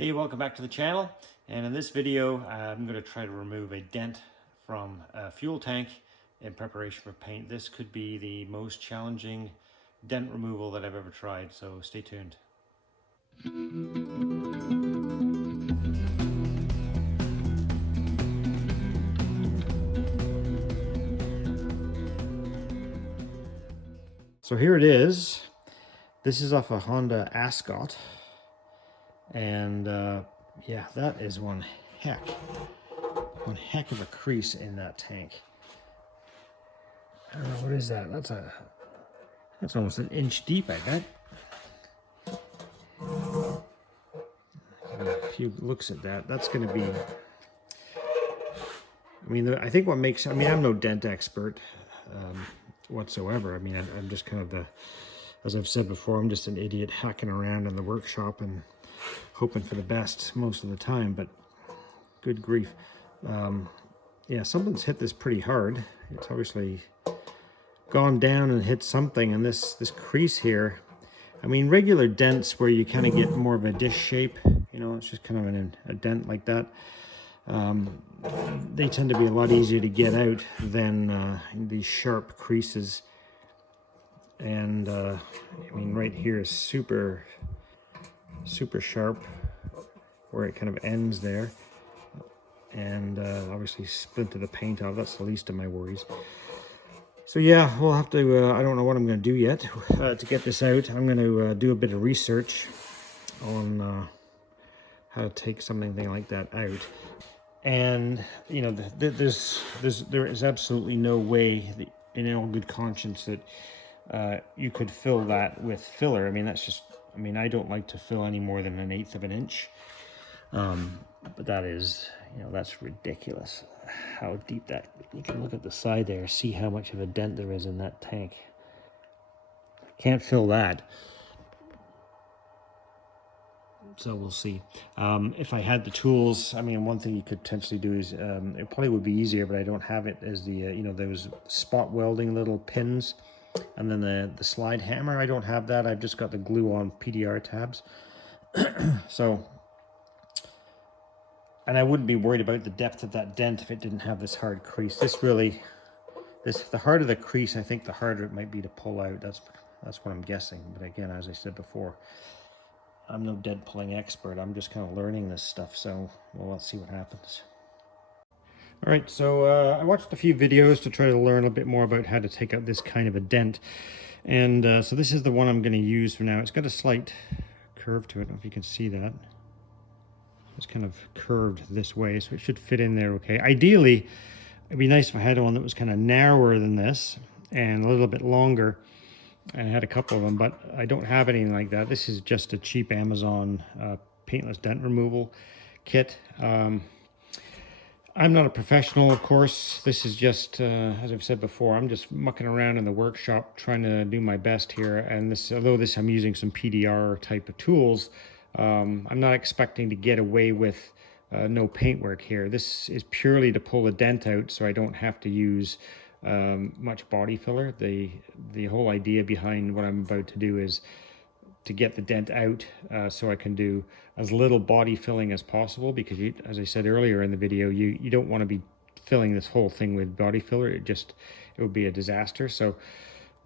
Hey, welcome back to the channel, and in this video I'm going to try to remove a dent from a fuel tank in preparation for paint. This could be the most challenging dent removal that I've ever tried, so stay tuned. So here it is. This is off a Honda Ascot, and yeah, that is one heck of a crease in that tank. I don't know, what is that? That's almost an inch deep, I bet. A few looks at that, that's going to be, I mean, I think what makes, I mean, I'm no dent expert whatsoever. I mean, I'm just kind of as I've said before, I'm just an idiot hacking around in the workshop and hoping for the best most of the time, but good grief. Yeah, something's hit this pretty hard. It's obviously gone down and hit something, and this crease here, I mean, regular dents where you kind of get more of a dish shape, you know, it's just kind of a dent like that. They tend to be a lot easier to get out than these sharp creases. And I mean, right here is super sharp where it kind of ends there. And obviously splinter the paint off. That's the least of my worries. So yeah, we'll have to, I don't know what I'm going to do yet to get this out. I'm going to do a bit of research on how to take something like that out. And, you know, there is absolutely no way that, in all good conscience, that you could fill that with filler. I mean, that's just, I mean, I don't like to fill any more than 1/8 of an inch. But that is, you know, that's ridiculous how deep that, you can look at the side there, see how much of a dent there is in that tank. Can't fill that. So we'll see. If I had the tools, I mean, one thing you could potentially do is, it probably would be easier, but I don't have it, as the, you know, those spot welding little pins, and then the slide hammer. I don't have that. I've just got the glue on PDR tabs. So, and I wouldn't be worried about the depth of that dent if it didn't have this hard crease. The harder the crease, I think the harder it might be to pull out. That's what I'm guessing. But again, as I said before, I'm no dent pulling expert. I'm just kind of learning this stuff. So, well, let's see what happens. All right, so I watched a few videos to try to learn a bit more about how to take out this kind of a dent. And so this is the one I'm going to use for now. It's got a slight curve to it. I don't know if you can see that. It's kind of curved this way, so it should fit in there okay. Ideally, it'd be nice if I had one that was kind of narrower than this and a little bit longer. And I had a couple of them, but I don't have anything like that. This is just a cheap Amazon paintless dent removal kit. I'm not a professional, of course. This is just, as I've said before, I'm just mucking around in the workshop trying to do my best here. And this, although I'm using some PDR type of tools, I'm not expecting to get away with no paintwork here. This is purely to pull the dent out so I don't have to use much body filler. The whole idea behind what I'm about to do is to get the dent out so I can do as little body filling as possible, because you, as I said earlier in the video, you don't want to be filling this whole thing with body filler. It would be a disaster. So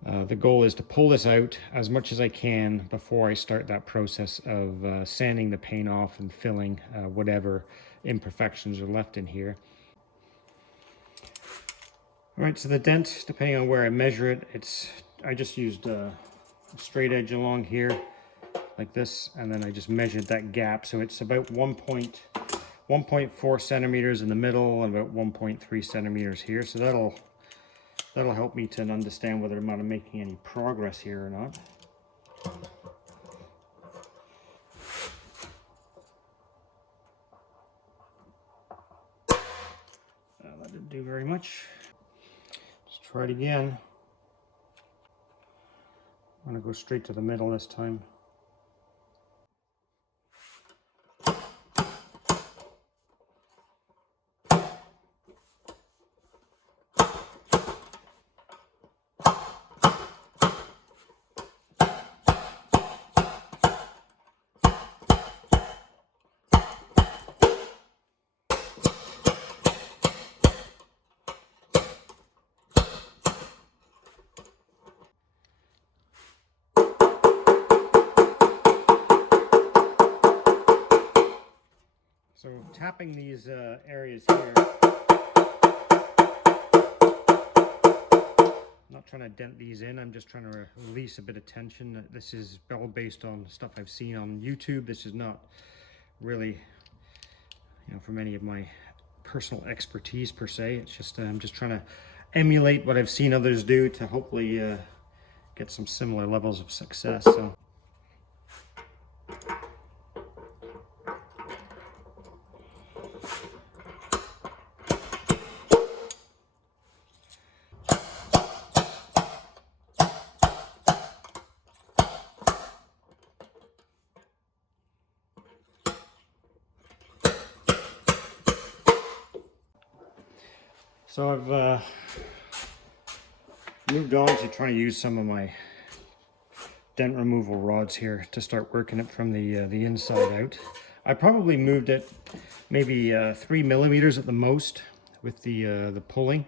the goal is to pull this out as much as I can before I start that process of sanding the paint off and filling whatever imperfections are left in here. All right, so the dent, depending on where I measure it, I just used a straight edge along here like this, and then I just measured that gap. So it's about 1.4 centimeters in the middle and about 1.3 centimeters here. So that'll help me to understand whether I'm not making any progress here or not. That didn't do very much. Let's try it again. I'm going to go straight to the middle this time. So tapping these areas here, I'm not trying to dent these in, I'm just trying to release a bit of tension. This is all based on stuff I've seen on YouTube. This is not really, from any of my personal expertise per se. It's just I'm just trying to emulate what I've seen others do to hopefully get some similar levels of success. So I've moved on to trying to use some of my dent removal rods here to start working it from the inside out. I probably moved it maybe 3 millimeters at the most with the pulling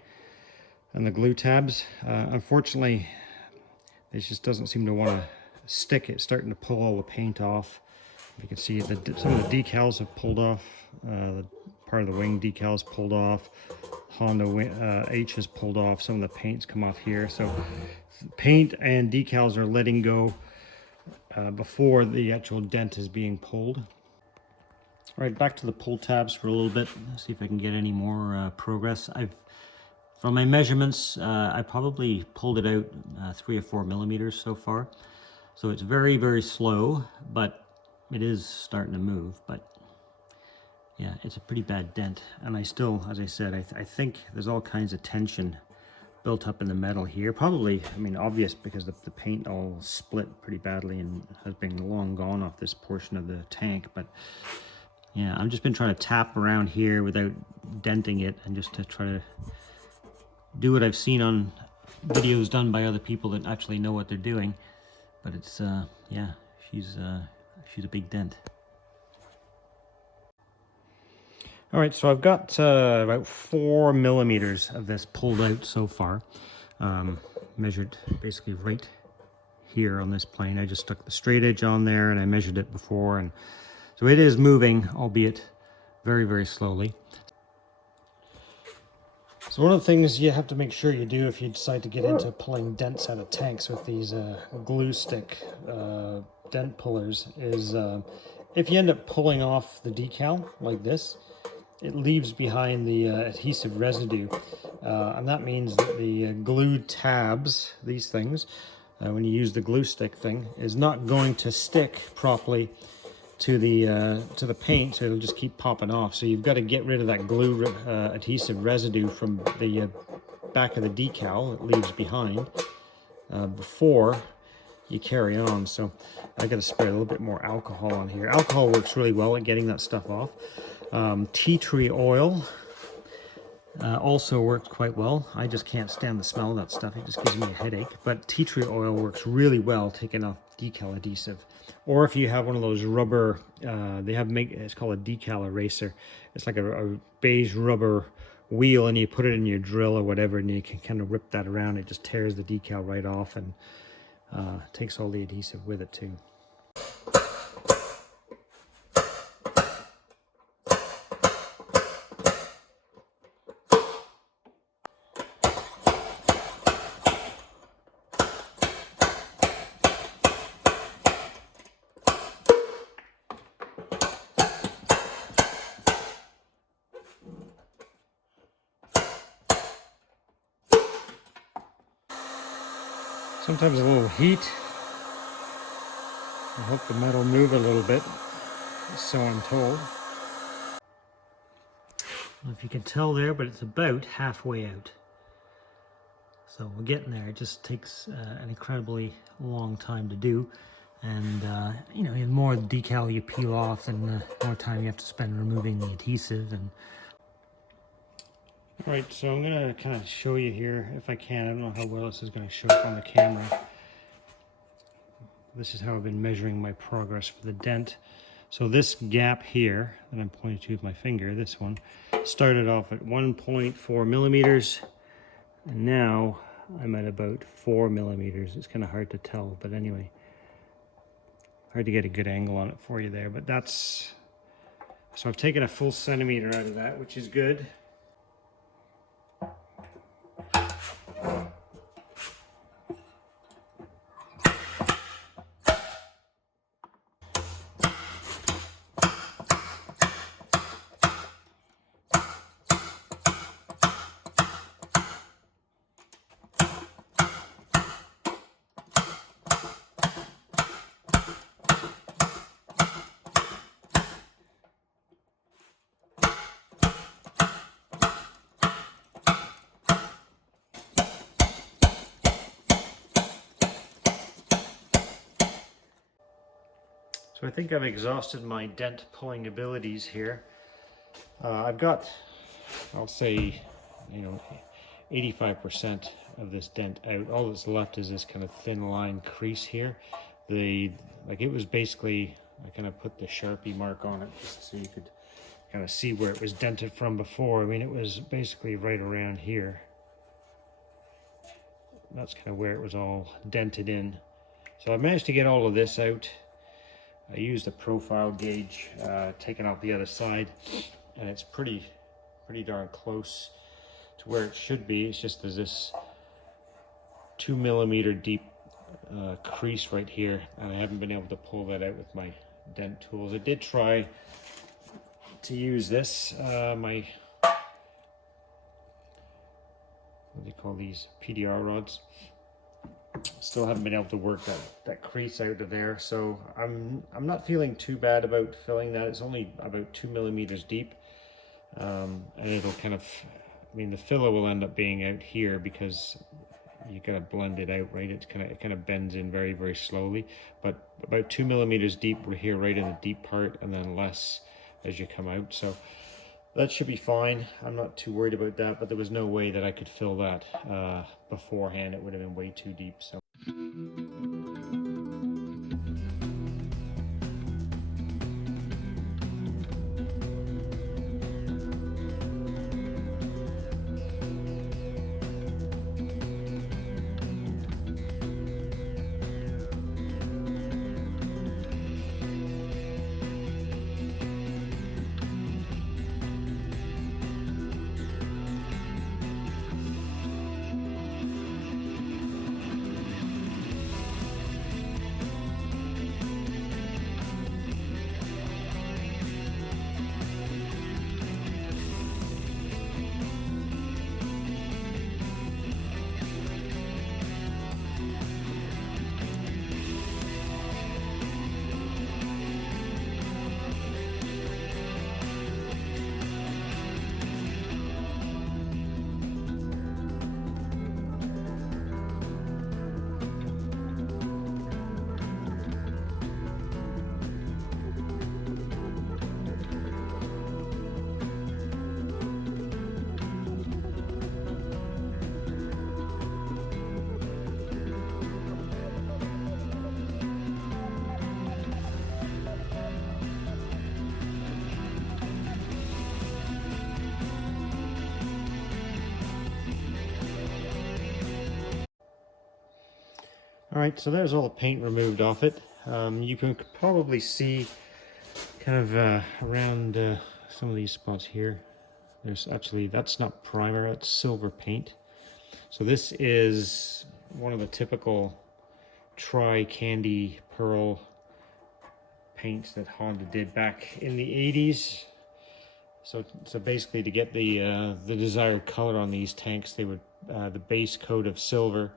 and the glue tabs. Unfortunately, it just doesn't seem to want to stick. It's starting to pull all the paint off. You can see some of the decals have pulled off. The part of the wing decals pulled off. Honda H has pulled off. Some of the paint's come off here. So paint and decals are letting go before the actual dent is being pulled. All right, back to the pull tabs for a little bit. Let's see if I can get any more progress. From my measurements, I probably pulled it out 3 or 4 millimeters so far. So it's very, very slow, but it is starting to move. But yeah, it's a pretty bad dent. And I still, as I said, I think there's all kinds of tension built up in the metal here. Probably, I mean, obvious because the paint all split pretty badly and has been long gone off this portion of the tank. But yeah, I've just been trying to tap around here without denting it and just to try to do what I've seen on videos done by other people that actually know what they're doing. But it's, yeah, she's a big dent. All right, so I've got about 4 millimeters of this pulled out so far. Measured basically right here on this plane. I just stuck the straight edge on there and I measured it before. And so it is moving, albeit very, very slowly. So one of the things you have to make sure you do if you decide to get into pulling dents out of tanks with these glue stick dent pullers is if you end up pulling off the decal like this, it leaves behind the adhesive residue, and that means that the glued tabs, these things, when you use the glue stick thing, is not going to stick properly to the paint, so it'll just keep popping off. So you've got to get rid of that glue adhesive residue from the back of the decal it leaves behind before you carry on. So I got to spray a little bit more alcohol on here. Alcohol works really well at getting that stuff off. Tea tree oil also works quite well. I just can't stand the smell of that stuff. It just gives me a headache. But tea tree oil works really well taking off decal adhesive. Or if you have one of those rubber, it's called a decal eraser. It's like a beige rubber wheel, and you put it in your drill or whatever, and you can kind of rip that around. It just tears the decal right off and takes all the adhesive with it too. Sometimes a little heat will help the metal move a little bit, so I'm told. I don't know if you can tell there, but it's about halfway out. So we're getting there. It just takes an incredibly long time to do. And, the more decal you peel off, then the more time you have to spend removing the adhesive. All right, so I'm going to kind of show you here, if I can. I don't know how well this is going to show up on the camera. This is how I've been measuring my progress for the dent. So this gap here that I'm pointing to with my finger, this one, started off at 1.4 millimeters, and now I'm at about 4 millimeters. It's kind of hard to tell, but anyway, hard to get a good angle on it for you there. But that's So I've taken a full centimeter out of that, which is good. So I think I've exhausted my dent pulling abilities here. I've got, I'll say, 85% of this dent out. All that's left is this kind of thin line crease here. It was basically, I kind of put the Sharpie mark on it just so you could kind of see where it was dented from before. I mean, it was basically right around here. That's kind of where it was all dented in. So I managed to get all of this out. I used a profile gauge, taking out the other side, and it's pretty darn close to where it should be. It's just there's this 2 millimeter deep crease right here, and I haven't been able to pull that out with my dent tools. I did try to use this, what do they call these, PDR rods. Still haven't been able to work that crease out of there, so I'm not feeling too bad about filling that. It's only about 2 millimeters deep, and it'll kind of, I mean, the filler will end up being out here because you gotta blend it out, right? It kind of bends in very, very slowly, but about 2 millimeters deep we're here, right in the deep part, and then less as you come out. So that should be fine. I'm not too worried about that, but there was no way that I could fill that beforehand. It would have been way too deep. So. Alright, so there's all the paint removed off it. You can probably see kind of around some of these spots here. There's actually, that's not primer, it's silver paint. So this is one of the typical tri-candy pearl paints that Honda did back in the 80s. So basically, to get the desired color on these tanks, they would the base coat of silver,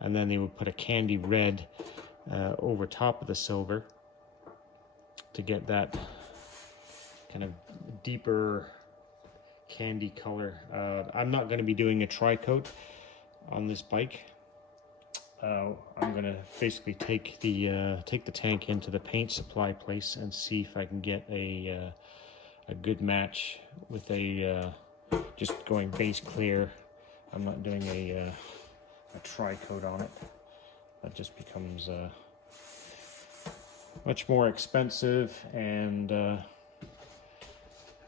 and then they would put a candy red over top of the silver to get that kind of deeper candy color. I'm not going to be doing a tri-coat on this bike. I'm going to basically take the tank into the paint supply place and see if I can get a good match with just going base clear. I'm not doing a tri-coat on it. That just becomes much more expensive, and if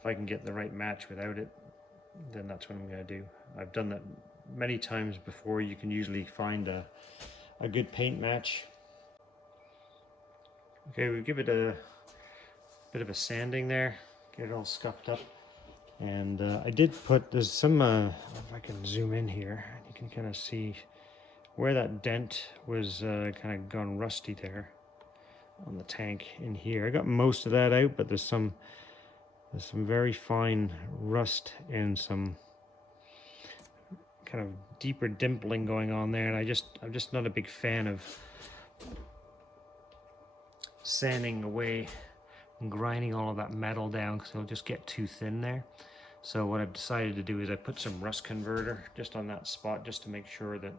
I can get the right match without it, then that's what I'm going to do. I've done that many times before. You can usually find a good paint match. Okay, we give it a bit of a sanding there. get it all scuffed up. And I did put, there's some, if I can zoom in here, you can kind of see where that dent was kind of gone rusty there on the tank in here. I got most of that out, but there's some very fine rust and some kind of deeper dimpling going on there, and I'm just not a big fan of sanding away and grinding all of that metal down, because it'll just get too thin there. So what I've decided to do is I put some rust converter just on that spot, just to make sure that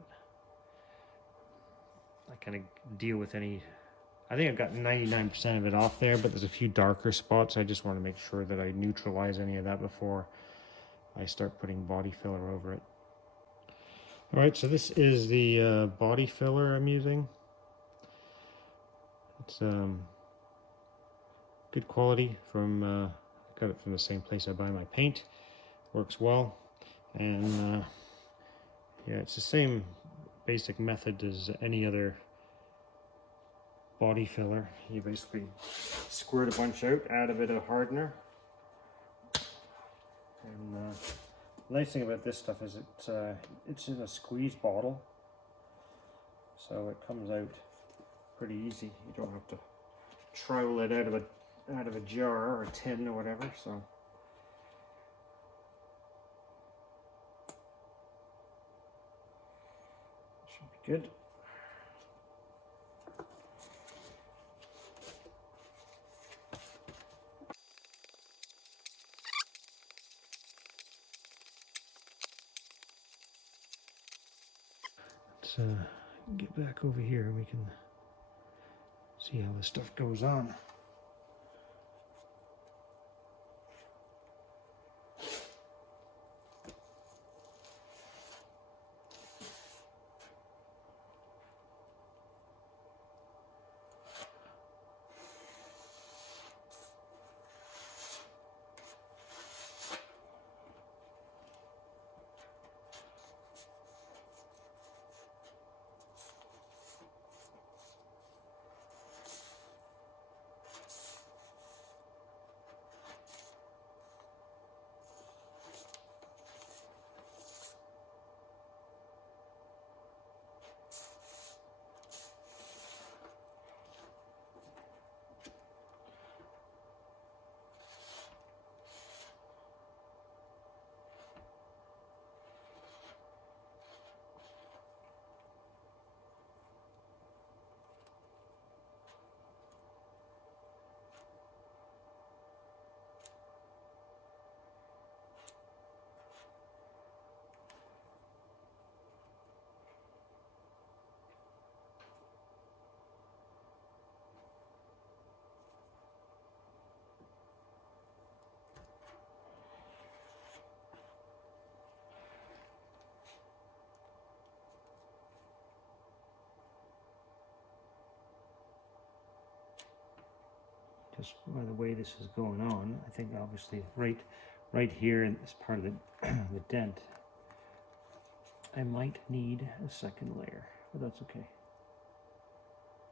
I kind of deal with any. I think I've got 99% of it off there, but there's a few darker spots. I just want to make sure that I neutralize any of that before I start putting body filler over it. All right, so this is the body filler I'm using. It's good quality from, got it from the same place I buy my paint. Works well, and yeah, it's the same basic method as any other body filler. You basically squirt a bunch out, add a bit of hardener, and the nice thing about this stuff is it's in a squeeze bottle, so it comes out pretty easy. You don't have to trowel it out of a jar or a tin or whatever. So should be good. Let's get back over here and we can see how this stuff goes on. Just by the way this is going on, I think obviously right here in this part of the, the dent, I might need a second layer, but that's okay.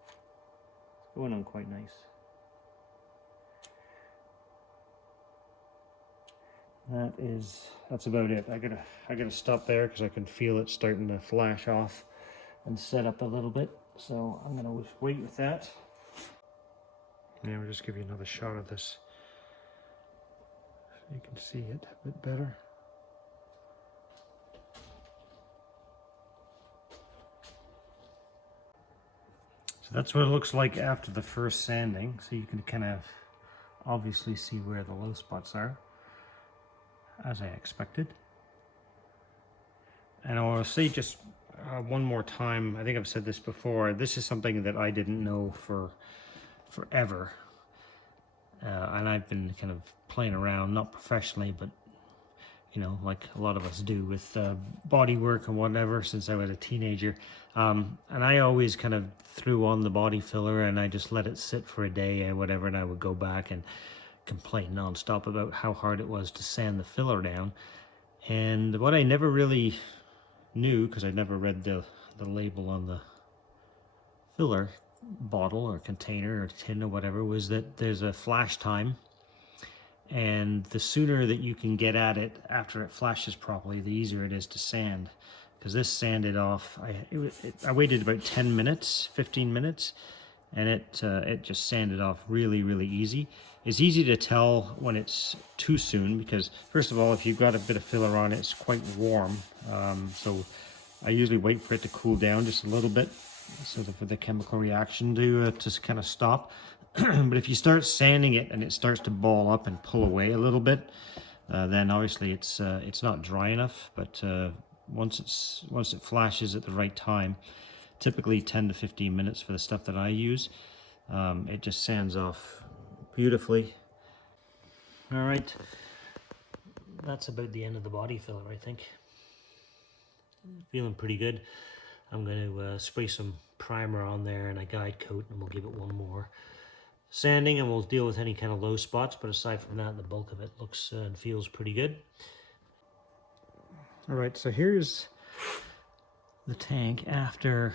It's going on quite nice. That's about it. I gotta stop there because I can feel it starting to flash off and set up a little bit. So I'm gonna wait with that. Yeah, we'll just give you another shot of this so you can see it a bit better. So that's what it looks like after the first sanding. So you can kind of obviously see where the low spots are, as I expected. And I'll say just one more time, I think I've said this before, this is something that I didn't know for forever, and I've been kind of playing around, not professionally, but you know, like a lot of us do with body work and whatever since I was a teenager, and I always kind of threw on the body filler and I just let it sit for a day or whatever, and I would go back and complain nonstop about how hard it was to sand the filler down. And what I never really knew, because I never read the label on the filler bottle or container or tin or whatever, was that there's a flash time And the sooner that you can get at it after it flashes properly, the easier it is to sand. Because this sanded off, I waited about 10 minutes, 15 minutes, and it just sanded off really, really easy. It's easy to tell when it's too soon because, first of all, if you've got a bit of filler on it, it's quite warm. So I usually wait for it to cool down just a little bit so that for the chemical reaction to kind of stop. But if you start sanding it and it starts to ball up and pull away a little bit, then obviously it's not dry enough. But once it flashes at the right time, typically 10 to 15 minutes for the stuff that I use, it just sands off beautifully. All right, that's about the end of the body filler, I think. Feeling pretty good. I'm going to spray some primer on there and a guide coat, and we'll give it one more sanding, and we'll deal with any kind of low spots. But aside from that, the bulk of it looks and feels pretty good. All right, so here's the tank after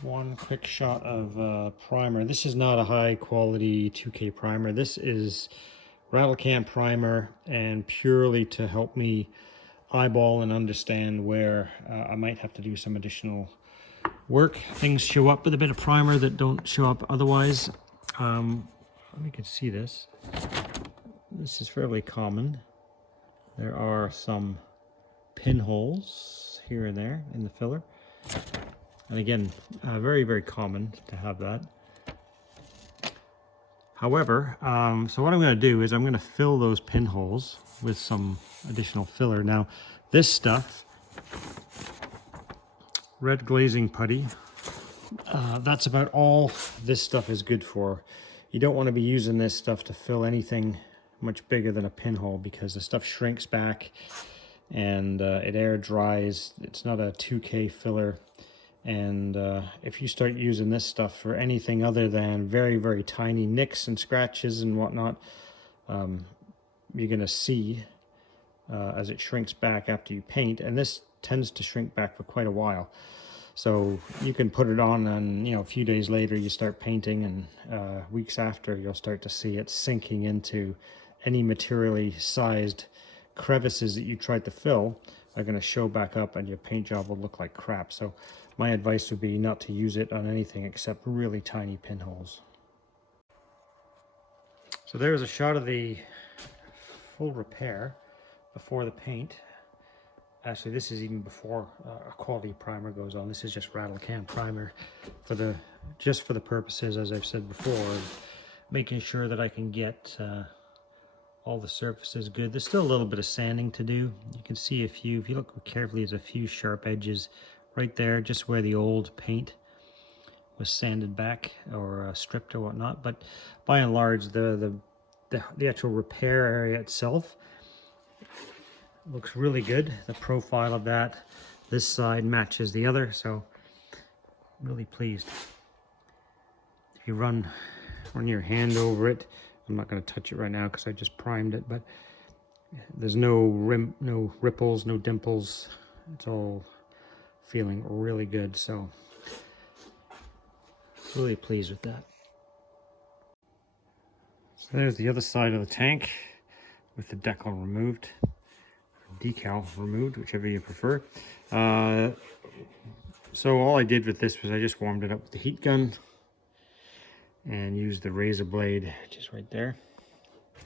one quick shot of primer. This is not a high quality 2K primer. This is rattle can primer, and purely to help me eyeball and understand where I might have to do some additional work. Things show up with a bit of primer that don't show up otherwise. You can see this. This is fairly common. There are some pinholes here and there in the filler. And again, very, very common to have that. However, so what I'm going to do is I'm going to fill those pinholes with some additional filler. Now, this stuff, red glazing putty, that's about all this stuff is good for. You don't want to be using this stuff to fill anything much bigger than a pinhole because the stuff shrinks back and it air dries. It's not a 2K filler. And if you start using this stuff for anything other than very, very tiny nicks and scratches and whatnot, you're going to see as it shrinks back after you paint. And this tends to shrink back for quite a while. So you can put it on and, a few days later you start painting, and weeks after you'll start to see it sinking into any materially sized crevices that you tried to fill are going to show back up, and your paint job will look like crap. So my advice would be not to use it on anything except really tiny pinholes. So there's a shot of the full repair before the paint. Actually, this is even before a quality primer goes on. This is just rattle can primer for the purposes, as I've said before, of making sure that I can get all the surfaces good. There's still a little bit of sanding to do. You can see if you look carefully, there's a few sharp edges right there, just where the old paint was sanded back or stripped or whatnot. But by and large, the actual repair area itself looks really good. The profile of that, this side matches the other, so really pleased. If you run your hand over it, I'm not going to touch it right now because I just primed it, but there's no ripples, no dimples. It's all feeling really good, so really pleased with that. So there's the other side of the tank with the decal removed, decal removed, whichever you prefer. So all I did with this was I just warmed it up with the heat gun and used the razor blade just right there.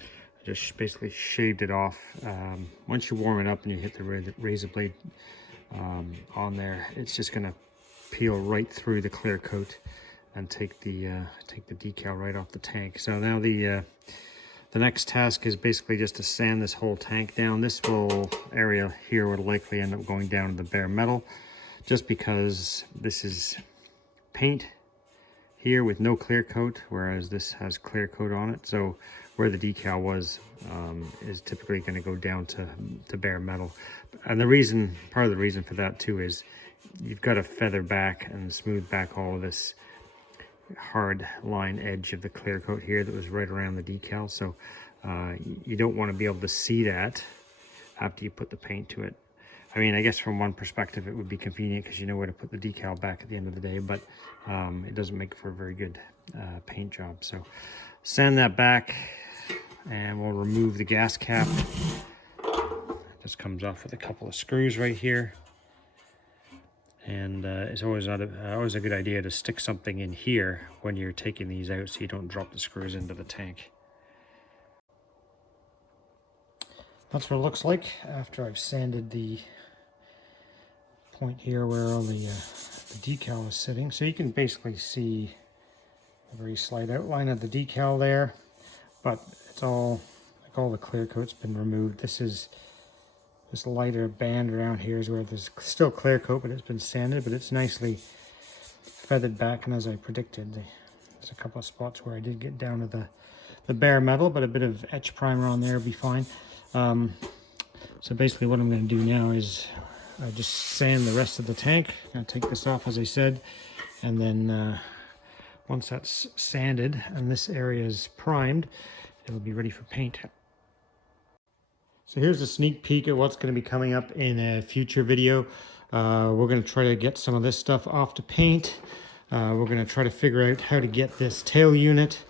I just basically shaved it off. Once you warm it up and you hit the razor blade on there, it's just going to peel right through the clear coat and take the decal right off the tank. So now the next task is basically just to sand this whole tank down. This area here will likely end up going down to the bare metal, just because this is paint here with no clear coat, whereas this has clear coat on it. So where the decal was is typically going to go down to bare metal. And part of the reason for that too is you've got to feather back and smooth back all of this hard line edge of the clear coat here that was right around the decal. So you don't want to be able to see that after you put the paint to it. I mean, I guess from one perspective it would be convenient because you know where to put the decal back at the end of the day, but it doesn't make for a very good paint job. So sand that back. and we'll remove the gas cap. This comes off with a couple of screws right here. And it's always always a good idea to stick something in here when you're taking these out so you don't drop the screws into the tank. That's what it looks like after I've sanded the point here where all the decal is sitting. So you can basically see a very slight outline of the decal there, but it's all, like all the clear coat's been removed. This lighter band around here is where there's still clear coat, but it's been sanded, but it's nicely feathered back, and as I predicted, there's a couple of spots where I did get down to the bare metal, but a bit of etch primer on there will be fine. So basically what I'm going to do now is just sand the rest of the tank. I'm going to take this off, as I said, and then once that's sanded and this area is primed, it'll be ready for paint. So here's a sneak peek at what's going to be coming up in a future video. We're going to try to get some of this stuff off to paint. We're going to try to figure out how to get this tail unit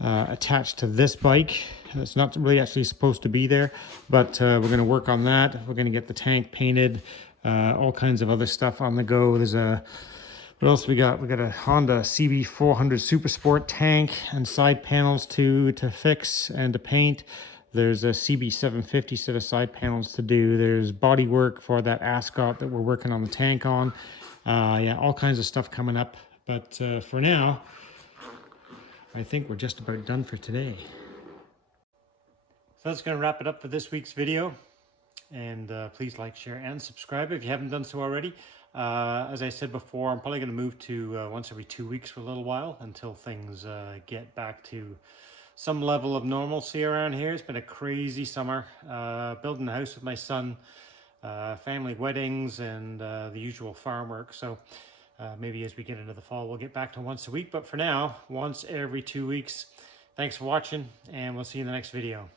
attached to this bike. It's not really actually supposed to be there, but we're going to work on that. We're going to get the tank painted, all kinds of other stuff on the go. There's what else we got? We got a Honda CB400 Super Sport tank and side panels to fix and to paint. There's a CB750 set of side panels to do. There's body work for that Ascot that we're working on the tank on. Yeah, all kinds of stuff coming up. But for now, I think we're just about done for today. So that's going to wrap it up for this week's video. And please like, share, and subscribe if you haven't done so already. As I said before, I'm probably going to move to once every 2 weeks for a little while until things get back to some level of normalcy around here. It's been a crazy summer, building a house with my son, family weddings, and the usual farm work. So maybe as we get into the fall, we'll get back to once a week. But for now, once every 2 weeks. Thanks for watching, and we'll see you in the next video.